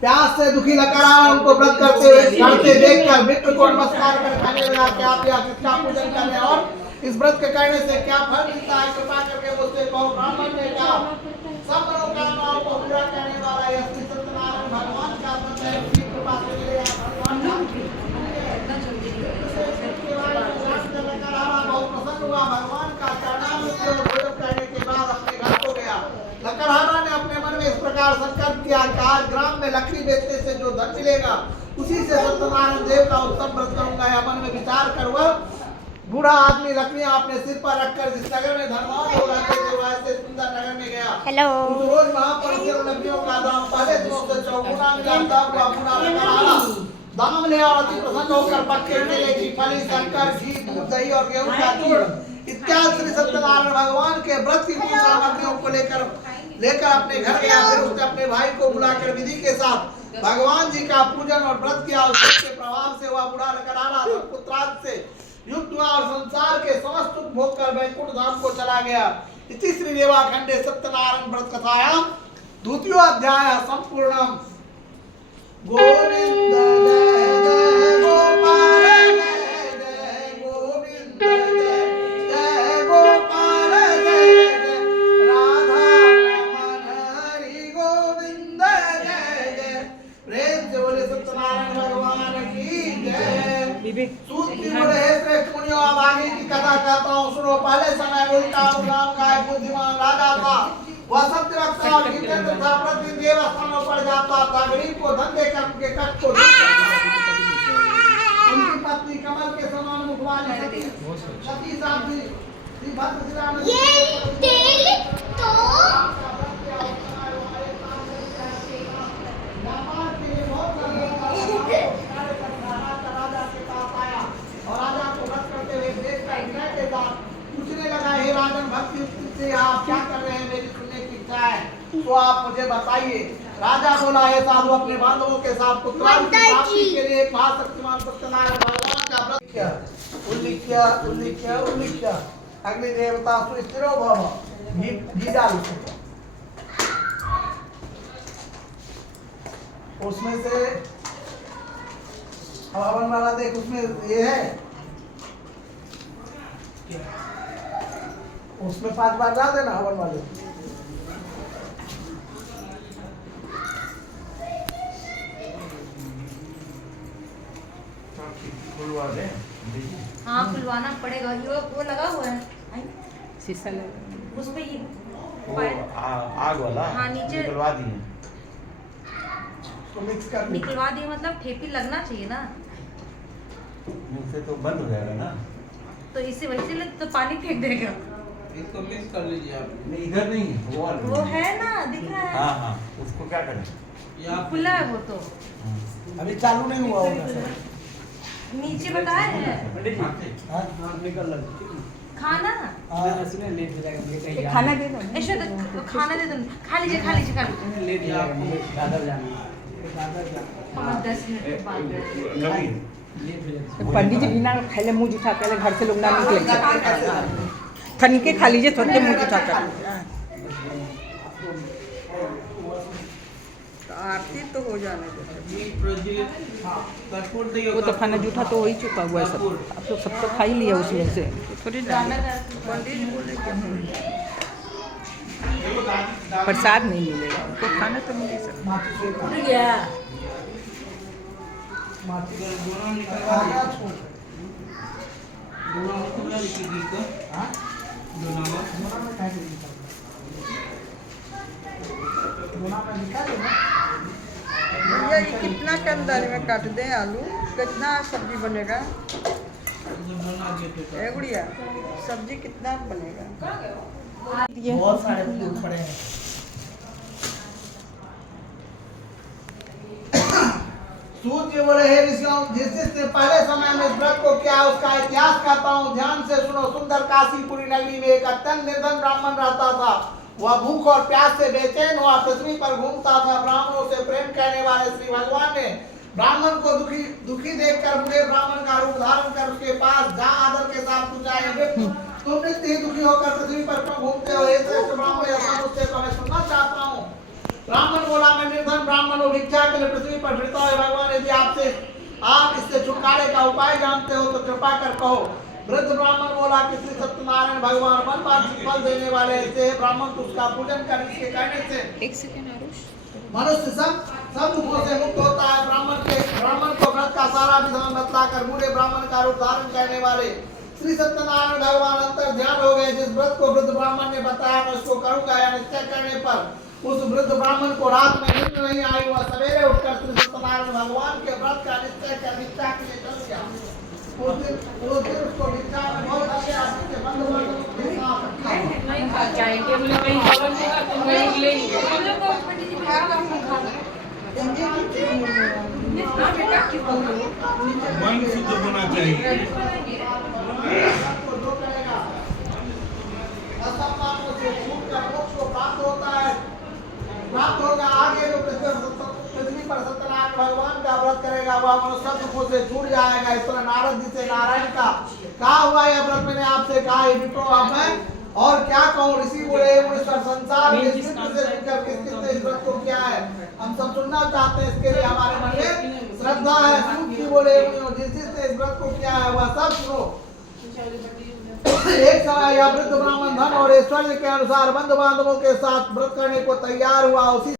प्यास से दुखी लकड़हारा उनको व्रत करते देखकर मित्र को नमस्कार कर कहने लगा कि आप यहाँ किसका पूजन कर रहे हैं और इस व्रत के करने से क्या फल मिलता है, कृपा करके मुझसे कहो। ब्राह्मण ने कहा, सब मनोकामनाओं को पूरा करने वाला यह श्री सत्यनारायण भगवान का व्रत है, उसकी कृपा से मिलेगा भगवान लकड़हारा बहुत प्रसन्न हुआ। भगवान का चरणामृत भोजन करने के बाद अपने घर को गया। लकड़हारा ने अपने मन में इस प्रकार संकल्प किया कि आज ग्राम में लकड़ी बेचने से जो धन मिलेगा उसी से सत्यनारायण देव का उत्तम व्रत करूंगा। यह मन में विचार कर वह बूढ़ा आदमी लकड़ियां अपने सिर पर रखकर जिस नगर में धनवान लोग रहते थे वह ऐसे सुंदर नगर में गया। रोज वहां पर लकड़ियों का दाम पहले दिनों से चौगुना मिला। तब वह बूढ़ा लकड़हारा दाम ले और अति प्रसन्न होकर पक्के मेले की फली, शक्कर, घी, दूध, दही और गेहूं का चूर्ण इत्यादि श्री सत्यनारायण भगवान के व्रत की पूजा सामग्रियों को लेकर अपने घर गया। फिर उसने अपने भाई को बुलाकर विधि के साथ भगवान जी का पूजन और व्रत किया। उसके प्रभाव से वह बूढ़ा लकड़हारा पुत्रार्थ से युक्त हुआ और संसार के समस्त दुख भोग कर वैकुंठ धाम को चला गया। इति श्री रेवाखंडे सत्यनारायण व्रत कथायां द्वितीय अध्याय संपूर्णम। गोविंद जय जय गोपाल जय जय गोविंद जय जय गोपाल जय जय राधा रमण हरि गोविंद जय जय। प्रेम से बोले सत्यनारायण भगवान की जय। सूत की बोले हे श्रेष्ठ मुनियों, अब आगे की कथा कहता हूँ, सुनो। पहले समय उल्टा गांव का एक बुद्धिमान राजा था। वह सत्य रखता और जितेंद्र था। प्रतिदिन देव स्थानों पर जाता था, गरीब को धन देकर उनके कष्ट को उनकी पत्नी कमल के समान मुखवाली सती साध्वी श्री भद्र पूछने लगा, हे राजन, भक्ति से आप क्या कर रहे हैं, मेरी सुनने की इच्छा है तो आप मुझे बताइए। राजा बोला, हे साधु, अपने बांधवों के साथ पुत्रार्थ की प्राप्ति के लिए महाशक्तिमान सत्यनारायण भगवान का व्रत किया। उल्लिख्य अग्नि देवता सुस्थिरो भव घी डाल उसमें से हवन वाला देख, उसमें ये है, उसमें 5 बार डाल देना हवन वाले। हाँ, खुलवाना पड़ेगा। वो लगा हुआ है शीशा लगा उस पे ये आग वाला। हाँ, नीचे निकलवा दिए। उसको मिक्स कर निकलवा दिए, मतलब ठेपी लगना चाहिए ना, मुझसे तो बंद हो जाएगा ना। तो इसे वैसे लग तो पानी फेंक देगा। इसको मिक्स कर लीजिए आप। नहीं, इधर नहीं है, वो है ना, दिख रहा है। हाँ हाँ, उसको क्या करें? ये आप खुला है वो तो, अभी चालू नहीं हुआ होगा सर। नीचे बताया है हाँ निकल लग खाना। सुने लेट हो जाएगा मुझे कहीं खाना दे दो ऐश्वर्या, खाना दे दो, खा लीजिए खा लीजिए खा लीजिए। लेट हो जाएगा मुझे दादर जाना 5-10 मिनट के बाद कभी लेट हो जाएगा। पंडित जी बिना खाले मुंह उठा के घर से लोग ना निकले। ठनके खा लीजिए, थोड़े मुंह उठा कर। आरती तो हो जाने दो। ये प्रोजेक्ट कपूर दियो। वो तो खाना जूठा तो हो ही चुका हुआ है सब। आप तो सब तो खा ही लिया उसमें से, थोड़ी पंडित बोले कि प्रसाद नहीं मिलेगा, उनको खाना तो मिल सकता। दोनों निकलवा दिया। दोनों खुला लिखी दी को। हाँ दोनों में निकाल ना। भैया ये कितना के अंदर में काट दें आलू, कितना सब्जी बनेगा? ए गुड़िया, सब्जी कितना बनेगा? बहुत सारे फूल पड़े हैं। सूत जी बोले, हे ऋषियों, जिसने पहले समय में इस व्रत को किया उसका इतिहास कहता हूँ, ध्यान से सुनो। सुंदर काशीपुरी नगरी में एक अत्यंत निर्धन ब्राह्मण रहता था। वह भूख और प्यास से बेचैन हुआ पृथ्वी पर घूमता था। ब्राह्मणों से प्रेम करने वाले श्री भगवान ने ब्राह्मण को दुखी देखकर बूढ़े ब्राह्मण का रूप धारण कर उसके पास जा आदर के साथ पूछा, तुम नित्य ही दुखी होकर पृथ्वी पर क्यों घूमते हो? ऐसे ब्राह्मण, मुझसे तो मैं सुनना चाहता हूँ ब्राह्मण बोला, मैं निर्धन ब्राह्मण हूँ, भिक्षा के लिए पृथ्वी पर फिरता है। भगवान यदि आप इससे छुटकारे का उपाय जानते हो तो कृपा कर कहो। वृद्ध ब्राह्मण बोला कि श्री सत्यनारायण भगवान मन वांछित फल देने वाले ऐसे है। ब्राह्मण तो उसका पूजन कर इसके कहने से एक सेकंड आरुष, मनुष्य सब दुखों से मुक्त होता है। ब्राह्मण को व्रत का सारा विधान बतलाकर बूढ़े ब्राह्मण का रूप धारण करने वाले श्री सत्यनारायण भगवान अंतर ध्यान हो गए। जिस व्रत को वृद्ध ब्राह्मण ने बताया मैं उसको करूंगा या निश्चय करने पर उस वृद्ध ब्राह्मण को रात में नींद नहीं आई। वह सवेरे उठकर श्री सत्यनारायण भगवान के व्रत का निश्चय कर भिक्षा के लिए चल गया। उस दिन उसको भिक्षा में बहुत अच्छा के बंधु के साथ रखा। नहीं खा जाएंगे, बोले कहीं खबर होगा तो मैं ले हम लोग को पंडित जी बुलाया हम लोग खा ना बेटा की मन शुद्ध होना चाहिए। को जो करेगा असम्मान से छूट कर मोक्ष को प्राप्त होता है, प्राप्त होगा। आगे जो पृथ्वी पर सत्यनारायण भगवान का व्रत करेगा वह मनुष्य दुखों से छूट जाएगा। इस तरह नारद जी से नारायण का कहा हुआ यह व्रत मैंने आपसे कहा है विप्रो। अब मैं और क्या कहूँ? ऋषि बोले मुनीश्वर संसार के चित्त से लेकर किस किस इस व्रत को क्या है हम सब सुनना चाहते हैं। इसके लिए हमारे मन में श्रद्धा है। सूत जी बोले जिस इस व्रत को क्या है वह सब सुनो। एक समय यह वृद्ध ब्राह्मण धन और ऐश्वर्य के अनुसार बंधु बांधवों के साथ व्रत करने को तैयार हुआ। उसी